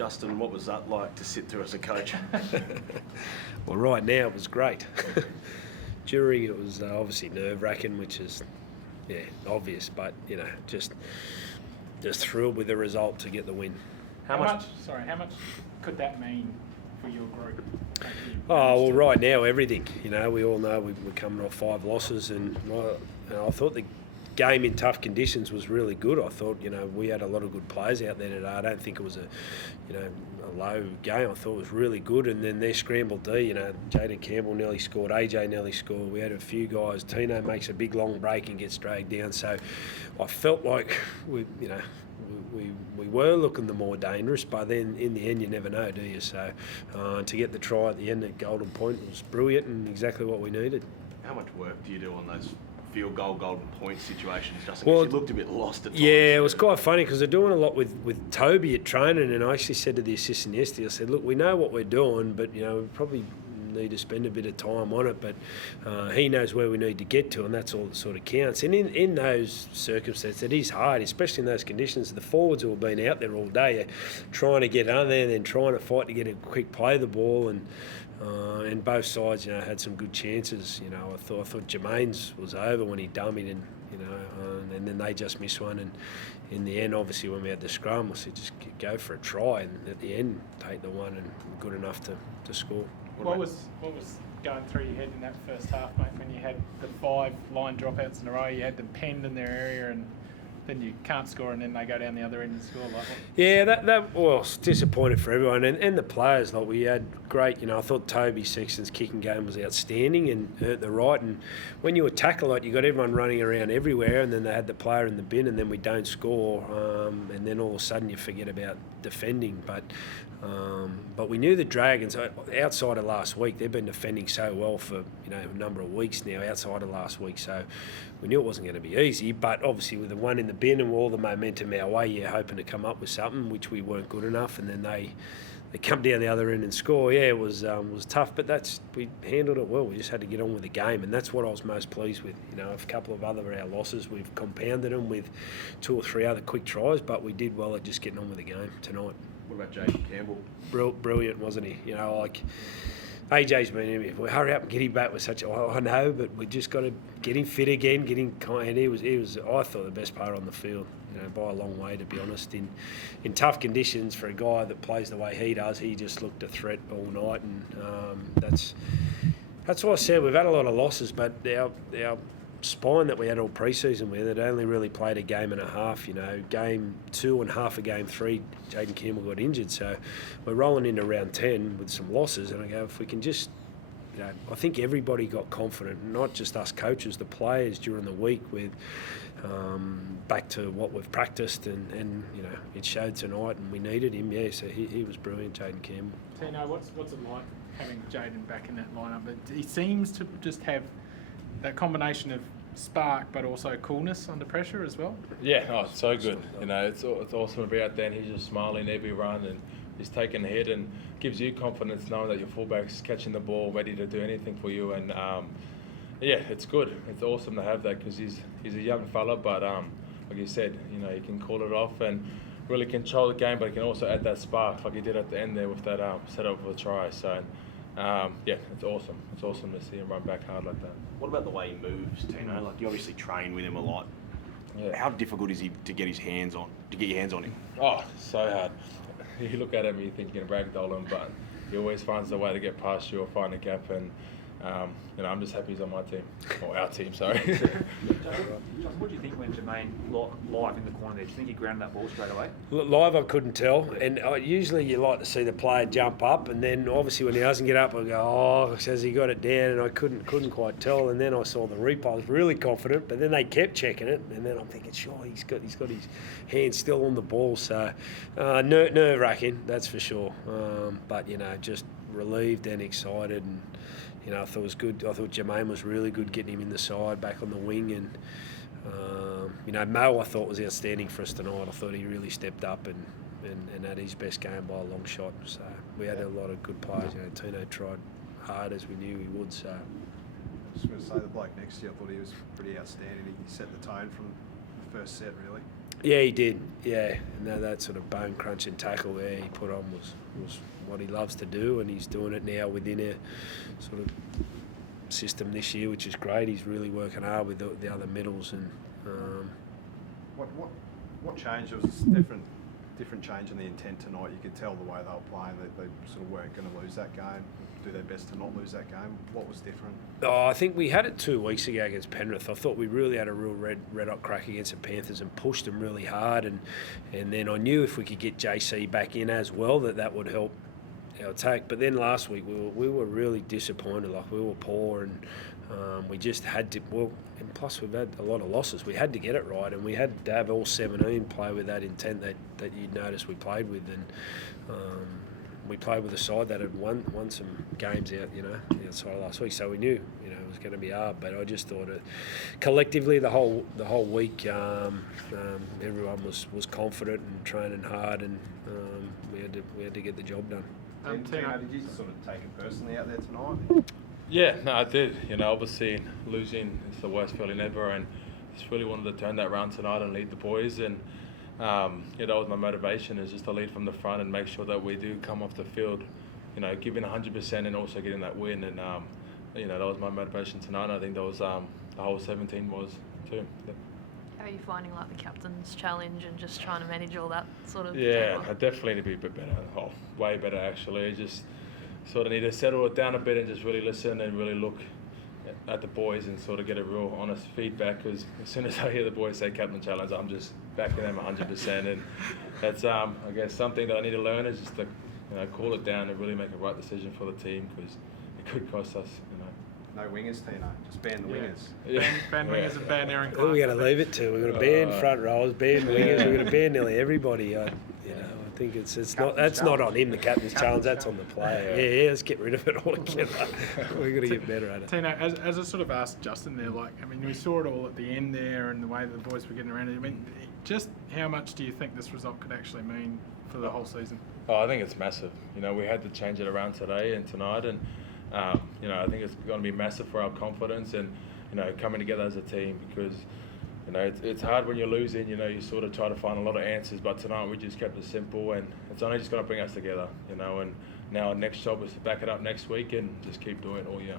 Justin, what was that like to sit through as a coach? Well, right now it was great. During it was obviously nerve-wracking, which is, obvious, but, just thrilled with the result to get the win. How much could that mean for your group? Oh, well, right now, everything. We all know we're coming off 5 losses, and I thought the game in tough conditions was really good. I thought, we had a lot of good players out there today. I don't think it was a low game. I thought it was really good. And then their scrambled D, Jaden Campbell nearly scored, AJ nearly scored. We had a few guys. Tino makes a big long break and gets dragged down. So I felt like we were looking the more dangerous, but then in the end you never know, do you? So to get the try at the end at Golden Point was brilliant and exactly what we needed. How much work do you do on those field goal, golden point situations, Justin? Well, you looked a bit lost at times. Yeah, it was quite funny because they're doing a lot with Toby at training, and I actually said to the assistant yesterday, I said, look, we know what we're doing, but we probably need to spend a bit of time on it, but he knows where we need to get to, and that's all that sort of counts. And in those circumstances, it is hard, especially in those conditions. The forwards who have been out there all day are trying to get under there and then trying to fight to get a quick play of the ball, and both sides, had some good chances. I thought Jermaine's was over when he dummied, and then they just missed one. And in the end, obviously, when we had the scrum, I said just go for a try, and at the end, take the one, and good enough to score. What was going through your head in that first half, mate, when you had the 5 line dropouts in a row, you had them penned in their area, and then you can't score, and then they go down the other end and score like that? Yeah, that was disappointed for everyone, and the players. Like, we had great, I thought Toby Sexton's kicking game was outstanding and earned the right, and when you attack a lot, you got everyone running around everywhere, and then they had the player in the bin, and then we don't score, and then all of a sudden you forget about defending, but we knew the Dragons, outside of last week, they've been defending so well for a number of weeks now, outside of last week, so we knew it wasn't going to be easy, but obviously with the one in the bin and all the momentum our way, you're hoping to come up with something, which we weren't good enough, and then they come down the other end and score. Yeah, it was tough, but we handled it well. We just had to get on with the game, and that's what I was most pleased with. A couple of other of our losses, we've compounded them with 2 or 3 other quick tries, but we did well at just getting on with the game tonight. What about Jaden Campbell? Brilliant, wasn't he? AJ's been in. We hurry up and get him back with such. I know, but we just got to get him fit again. And he was. I thought the best player on the field. By a long way, to be honest. In tough conditions, for a guy that plays the way he does, he just looked a threat all night, and that's what I said. We've had a lot of losses, but our spine that we had all pre-season with, it only really played a game and a half. Game 2 and half of game 3, Jaden Campbell got injured, so we're rolling into round 10 with some losses, and I go, if we can just, I think everybody got confident, not just us coaches, the players during the week, with back to what we've practiced, and it showed tonight, and we needed him. Yeah, so he was brilliant, Jaden Campbell. Tino, what's it like having Jaden back in that lineup? He seems to just have that combination of spark but also coolness under pressure as well. Yeah, it's so good. It's awesome to be out there, and he's just smiling every run, and he's taking the hit, and gives you confidence knowing that your fullback's catching the ball, ready to do anything for you. And it's good. It's awesome to have that, because he's a young fella, but like you said, he can call it off and really control the game, but he can also add that spark like he did at the end there with that setup for the try. So it's awesome. It's awesome to see him run back hard like that. What about the way he moves, Tino? Like, you obviously train with him a lot. Yeah. How difficult is he to get your hands on him? Oh, so hard. You look at him, you think you're going to ragdoll him, but he always finds a way to get past you or find a gap, and I'm just happy he's on my team, or our team, sorry. What do you think when Jermaine live in the corner there? Do you think he grounded that ball straight away? Live, I couldn't tell, and usually you like to see the player jump up, and then obviously when he doesn't get up, I go, oh, has he got it down? And I couldn't quite tell, and then I saw the replay. I was really confident, but then they kept checking it, and then I'm thinking, sure, he's got his hand still on the ball, so nerve-wracking, that's for sure. But just relieved and excited, and I thought it was good. I thought Jermaine was really good getting him in the side, back on the wing, and Mo I thought was outstanding for us tonight. I thought he really stepped up and had his best game by a long shot. So we had a lot of good players. Tino tried hard as we knew he would. So I was just going to say, the bloke next to you, I thought he was pretty outstanding. He set the tone from the first set, really. Yeah, he did. Yeah, and that sort of bone crunching tackle there he put on was what he loves to do, and he's doing it now within a sort of system this year, which is great. He's really working hard with the other middles, and What changed? It was different change in the intent tonight. You could tell the way they were playing that they sort of weren't going to lose that game, do their best to not lose that game. What was different? Oh, I think we had it 2 weeks ago against Penrith. I thought we really had a real red hot crack against the Panthers and pushed them really hard. And then I knew if we could get JC back in as well, that would help our attack. But then last week we were really disappointed. Like, we were poor, and we just had to. Well, and plus we've had a lot of losses. We had to get it right, and we had to have all 17 play with that intent that you noticed we played with. And we played with a side that had won some games outside of last week, so we knew it was going to be hard. But I just thought collectively the whole week everyone was confident and training hard, and we had to get the job done. Tino, did you sort of take it personally out there tonight? Yeah, no, I did. Obviously losing is the worst feeling ever, and just really wanted to turn that around tonight and lead the boys. And that was my motivation, is just to lead from the front and make sure that we do come off the field, giving 100% and also getting that win. And that was my motivation tonight. And I think that was the whole 17 was too. Yeah. How are you finding the captain's challenge and just trying to manage all that sort of? Yeah, I definitely need to be a bit better. Oh, way better actually. I just sort of need to settle it down a bit and just really listen and really look at the boys and sort of get a real honest feedback, because as soon as I hear the boys say captain challenge, I'm just backing them 100%, and that's I guess something that I need to learn, is just to cool it down and really make a right decision for the team, because it could cost us. No wingers, Tino. Just ban the wingers. Yeah. Ban wingers and ban Aaron Who Clark. are we going to leave it to? We're going to ban front rows, ban wingers. We're going to ban nearly everybody. I think it's not. That's not on him. The captain's challenge. That's on the player. Yeah, let's get rid of it altogether. We're going to get better at it. Tino, as I sort of asked Justin there, we saw it all at the end there, and the way that the boys were getting around it. Just how much do you think this result could actually mean for the whole season? Oh, I think it's massive. We had to change it around today and tonight, and I think it's going to be massive for our confidence and coming together as a team, because it's hard when you're losing. You sort of try to find a lot of answers, but tonight we just kept it simple, and it's only just going to bring us together. And now our next job is to back it up next week and just keep doing it all year.